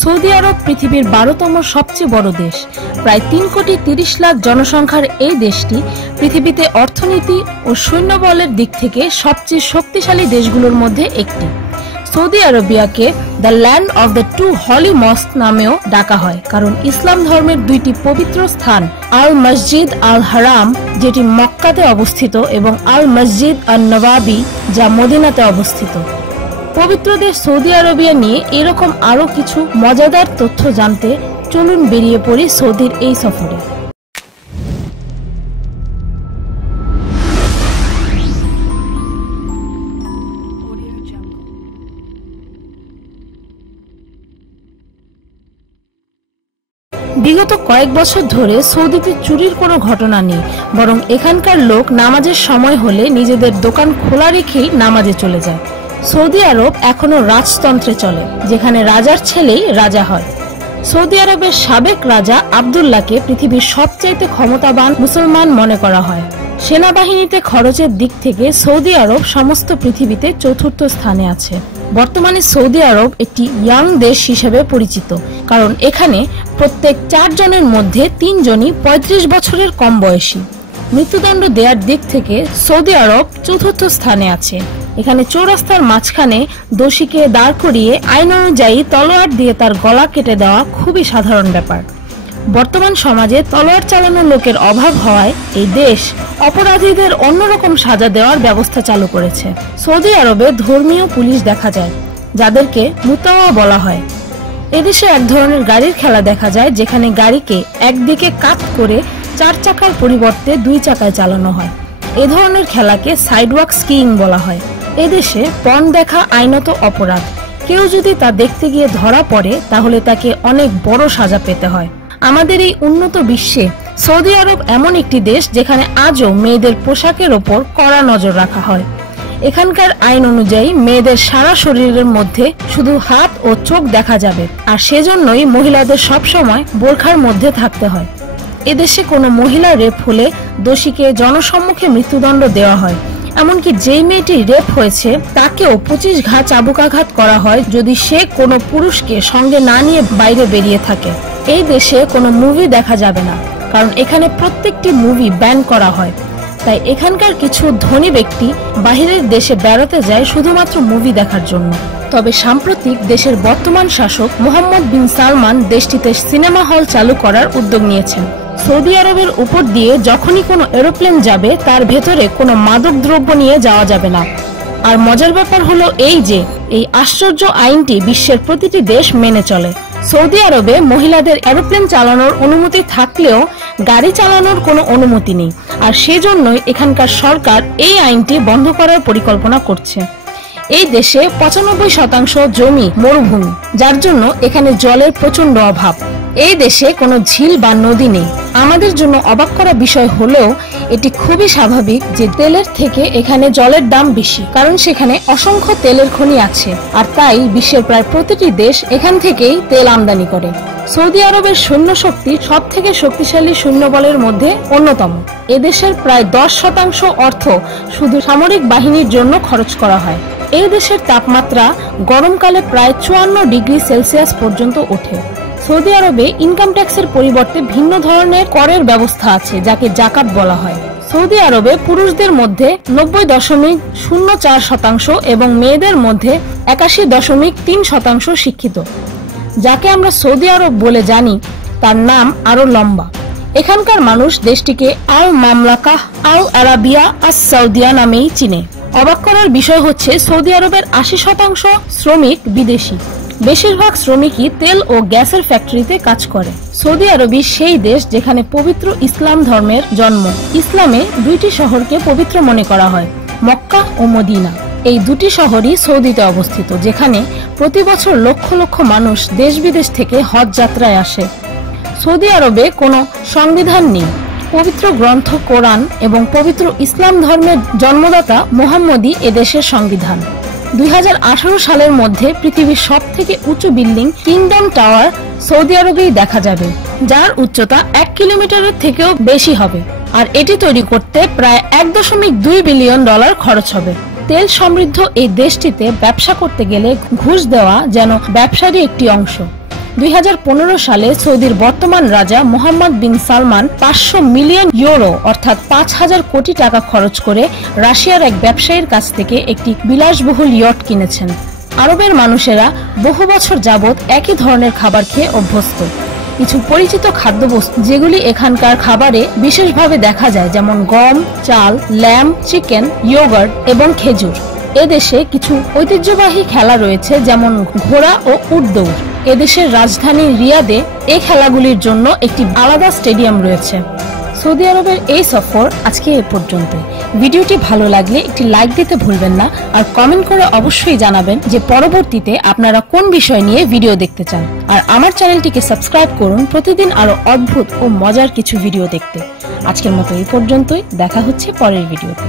Saudi আরব পৃথিবীর 12তম সবচেয়ে বড় দেশ। প্রায় 3,30,00,000 জনসংখ্যার এই দেশটি পৃথিবীতে অর্থনীতি ও সৈন্যবলের দিক থেকে সবচেয়ে শক্তিশালী দেশগুলোর মধ্যে একটি। সৌদি আরবিয়াকে the land of the two holy mosque নামেও ডাকা হয়, কারণ ইসলাম ধর্মের দুইটি পবিত্র স্থান আল মসজিদ আল হারাম, যেটি মক্কাতে অবস্থিত, এবং আল মসজিদ আল নবাবি, যা মদিনাতে অবস্থিত। পবিত্র দেশ সৌদি আরবিয়া নিয়ে এরকম আরো কিছু মজাদার তথ্য জানতে চলুন বেরিয়ে পড়ি সৌদির এই সফরে। বিগত কয়েক বছর ধরে সৌদিতে চুরির কোনো ঘটনা নেই, বরং এখানকার লোক নামাজের সময় হলে নিজেদের দোকান খোলা রেখেই নামাজে চলে যায়। সৌদি আরব এখনো রাজতন্ত্রে চলে, যেখানে রাজার ছেলেই রাজা হয়। সৌদি আরবের সাবেক রাজা আব্দুল্লাহকে পৃথিবীর সবচাইতে ক্ষমতাবান মুসলমান মনে করা হয়। সেনাবাহিনীতে খরচের দিক থেকে সৌদি আরব সমস্ত পৃথিবীতে চতুর্থ স্থানে আছে। বর্তমানে সৌদি আরব একটি ইয়াং দেশ হিসেবে পরিচিত, কারণ এখানে প্রত্যেক 4 জনের মধ্যে 3 জনই 35 বছরের কম বয়সী। মৃত্যুদণ্ড দেওয়ার দিক থেকে সৌদি আরব চতুর্থ স্থানে আছে। এখানে চৌরাস্তার মাঝখানে দোষীকে দাঁড় করিয়ে আইন অনুযায়ী তলোয়ার দিয়ে তার গলা কেটে দেওয়া খুবই সাধারণ ব্যাপার। বর্তমান সমাজে তলোয়ার চালানো লোকের অভাব হওয়ায় এই দেশ অপরাধীদের অন্যরকম সাজা দেওয়ার ব্যবস্থা চালু করেছে। সৌদি আরবে ধর্মীয় পুলিশ দেখা যায়, যাদেরকে মুতাওয়া বলা হয়। এদেশে এক ধরনের গাড়ির খেলা দেখা যায়, যেখানে গাড়িকে একদিকে কাত করে 4 চাকার পরিবর্তে 2 চাকায় চালানো হয়। এ ধরনের খেলাকে সাইডওয়াক স্কিইং বলা হয়। এদেশে পর্ন দেখা আইনত অপরাধ। কেউ যদি তা দেখতে গিয়ে ধরা পড়ে, তাহলে তাকে অনেক বড় সাজা পেতে হয়। আমাদের এই উন্নত বিশ্বে সৌদি আরব এমন একটি দেশ যেখানে আজও মেয়েদের পোশাকের ওপর কড়া নজর রাখা হয়। এখানকার আইন অনুযায়ী মেয়েদের সারা শরীরের মধ্যে শুধু হাত ও চোখ দেখা যাবে, আর সেজন্যই মহিলাদের সবসময় বোরখার মধ্যে থাকতে হয়। এদেশে কোনো মহিলা রেপ হলে দোষীকে জনসম্মুখে মৃত্যুদণ্ড দেওয়া হয়। এমনকি যেই মেয়েটি রেপ হয়েছে তাকেও 25 ঘা চাবুকাঘাত করা হয় যদি সে কোনো পুরুষকে সঙ্গে না নিয়ে বাইরে বেরিয়ে থাকে। এই দেশে কোনো মুভি দেখা যাবে না, কারণ এখানে প্রত্যেকটি মুভি ব্যান করা হয়। তাই এখানকার কিছু ধনী ব্যক্তি বাহিরের দেশে বেড়াতে যায় শুধুমাত্র মুভি দেখার জন্য। তবে সাম্প্রতিক দেশের বর্তমান শাসক মোহাম্মদ বিন সালমান দেশটিতে সিনেমা হল চালু করার উদ্যোগ নিয়েছেন। সৌদি আরবের উপর দিয়ে যখনই কোনো এরোপ্লেন যাবে, তার ভেতরে কোনো মাদক দ্রব্য নিয়ে যাওয়া যাবে না। আর মজার ব্যাপার হলো এই যে এই আশ্চর্য আইনটি বিশ্বের প্রতিটি দেশ মেনে চলে। সৌদি আরবে মহিলাদের এরোপ্লেন চালানোর অনুমতি থাকলেও গাড়ি চালানোর কোনো অনুমতি নেই, আর সেজন্যই এখানকার সরকার এই আইনটি বন্ধ করার পরিকল্পনা করছে। এই দেশে 95% জমি মরুভূমি, যার জন্য এখানে জলের প্রচন্ড অভাব। এই দেশে কোনো ঝিল বা নদী নেই। আমাদের জন্য অবাক করা বিষয় হলেও এটি খুবই স্বাভাবিক যে তেলের থেকে এখানে জলের দাম বেশি, কারণ সেখানে অসংখ্য তেলের খনি আছে, আর তাই বিশ্বের প্রায় প্রতিটি দেশ এখান থেকেই তেল আমদানি করে। সৌদি আরবের সৈন্য শক্তি সব থেকে শক্তিশালী সৈন্যবলের মধ্যে অন্যতম। এদেশের প্রায় 10% অর্থ শুধু সামরিক বাহিনীর জন্য খরচ করা হয়। এই দেশের তাপমাত্রা গরমকালে প্রায় 54 ডিগ্রি সেলসিয়াস পর্যন্ত ওঠে। সৌদি আরবে ইনকাম ট্যাক্সের পরিবর্তে ভিন্ন ধরনের করের ব্যবস্থা আছে, যাকে জাকাত বলা হয়। সৌদি আরবে পুরুষদের মধ্যে 90.04% এবং মেয়েদের মধ্যে 81.3% শিক্ষিত। যাকে আমরা সৌদি আরব বলে জানি, তার নাম আরো লম্বা। এখানকার মানুষ দেশটিকে আল মামলাকাহ আল আরাবিয়া আস সৌদিয়া নামেই চিনে। অবাক করার বিষয় হচ্ছে সৌদি আরবের 80% শ্রমিক বিদেশি। বেশিরভাগ শ্রমিকই তেল ও গ্যাসের ফ্যাক্টরিতে কাজ করে। সৌদি আরবই সেই দেশ যেখানে পবিত্র ইসলাম ধর্মের জন্ম। ইসলামে 2টি শহরকে পবিত্র মনে করা হয়, মক্কা ও মদিনা। এই 2টি শহরই সৌদিতে অবস্থিত, যেখানে প্রতি বছর লক্ষ লক্ষ মানুষ দেশ বিদেশ থেকে হজ যাত্রায় আসে। সৌদি আরবে কোনো সংবিধান নেই। পবিত্র গ্রন্থ কোরআন এবং পবিত্র ইসলাম ধর্মের জন্মদাতা মুহাম্মদই এদেশের সংবিধান। 2018 সালের মধ্যে পৃথিবীর সবথেকে উঁচু বিল্ডিং কিংডম টাওয়ার সৌদি আরবেই দেখা যাবে, যার উচ্চতা 1 কিলোমিটারের থেকেও বেশি হবে, আর এটি তৈরি করতে প্রায় $1.2 বিলিয়ন খরচ হবে। তেল সমৃদ্ধ এই দেশটিতে ব্যবসা করতে গেলে ঘুষ দেওয়া যেন ব্যবসারই একটি অংশ। 2015 সালে সৌদির বর্তমান রাজা মোহাম্মদ বিন সালমান 500 মিলিয়ন ইউরো অর্থাৎ 5000 কোটি টাকা খরচ করে রাশিয়ার এক ব্যবসায়ীর কাছ থেকে একটি বিলাসবহুল ইয়ট কিনেছেন। আরবের মানুষেরা বহু বছর যাবৎ একই ধরনের খাবার খেয়ে অভ্যস্ত। কিছু পরিচিত খাদ্যবস্তু যেগুলি এখানকার খাবারে বিশেষভাবে দেখা যায়, যেমন গম, চাল, ল্যাম্ব, চিকেন, ইয়োগার্ট এবং খেজুর। এদেশে কিছু ঐতিহ্যবাহী খেলা রয়েছে, যেমন ঘোড়া ও উট দৌড়। এদেশের রাজধানী রিয়াদে এই খেলাগুলির জন্য একটি আলাদা স্টেডিয়াম রয়েছে। সৌদি আরবের এই সফর আজকে এ পর্যন্তই। ভিডিওটি ভালো লাগলে একটি লাইক দিতে ভুলবেন না, আর কমেন্ট করে অবশ্যই জানাবেন যে পরবর্তীতে আপনারা কোন বিষয় নিয়ে ভিডিও দেখতে চান। আর আমার চ্যানেলটিকে সাবস্ক্রাইব করুন প্রতিদিন আরো অদ্ভুত ও মজার কিছু ভিডিও দেখতে। আজকের মতো এই পর্যন্তই, দেখা হচ্ছে পরের ভিডিওতে।